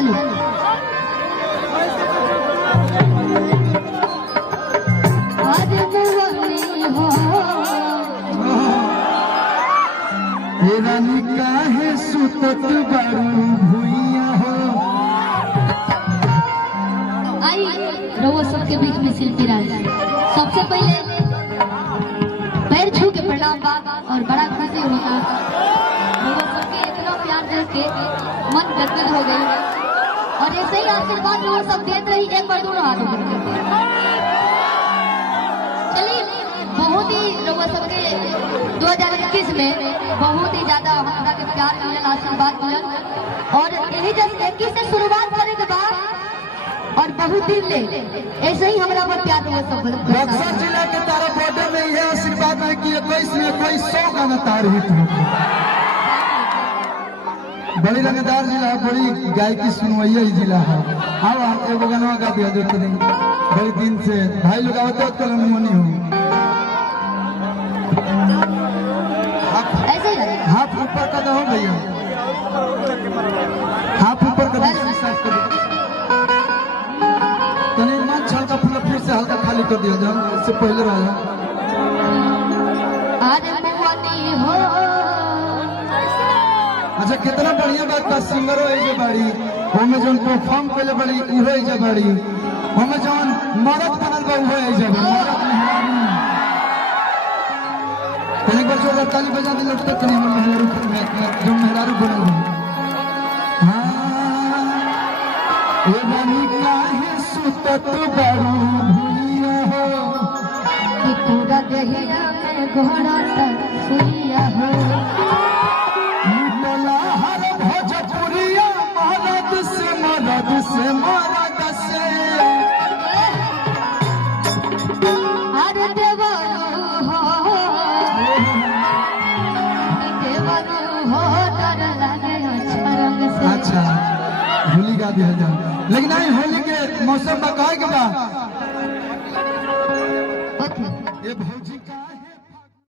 चलो रानी काहे सुतत बारू भुइया हो। आई रउआ सबके बीच में शिल्पी राज। सबसे पहले पैर छू के प्रणाम बा और बड़ा खुशी होता रउआ सबके इतना प्यार देख के मन गदगद हो गई और ऐसे ही आशीर्वाद रउआ सब देते रही। एक बार दोनों हाथों पर चलिए बहुत ही रउआ सबके 2021 में बहुत ही ज्यादा हमारा के प्यार मिलल आशीर्वाद मिलल और यही जब 21 से शुरुआत करे के बाद और बहुत दिन ले ऐसे ही हमारा पर प्यार हुआ सब। बक्सर जिला के तारा बॉर्डर में यह आशीर्वाद है कि 21 में 100 गाना तार हिट हो। बड़ी रंगदार जिला है, बड़ी गायकी सुनवैया ही जिला है। हाँ एगो गाना गा दिया जो बड़ी दिन से भाई लोग आवत तो कलमोनी हो। हाथ ऊपर कर दो भैया, हाथ ऊपर कर दो। तने मन हल्का फुल्का फिर से हल्का खाली कर दिया जाओ, इससे पहले रहा हो। अच्छा कितना बढ़िया बात बा। सिंगर हो बाड़ी हमें जो परफॉर्म करे बड़ी उहे बाड़ी हमें जो मरद बनल बा उहे एक बार जोरदार ताली बजा दे लोग तक मेहरारू जो मेहरारू बनल हो। हाँ रानी काहे सुतत बारू भुइया हो। कि पूरा दहिया में घोड़ा सुइया हो। मुतला हर भोजपुरिया मरद से मरद से मरद से। अरे देवरू हो अच्छा होली गा दिया जाए, लेकिन नहीं होली के मौसम में कहे के बाद ये भौजी